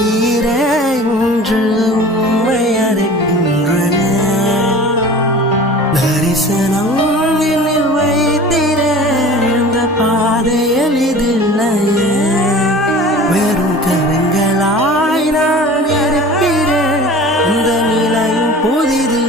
ஈரன்று உண்மை அறைகின்றன தரிசனம் என்னில் வைத்திர இந்த பாதையில் இதில்லையே வெறும் கருங்களாய் நான் இருக்கிறேன் இந்த நிலையும் புதிது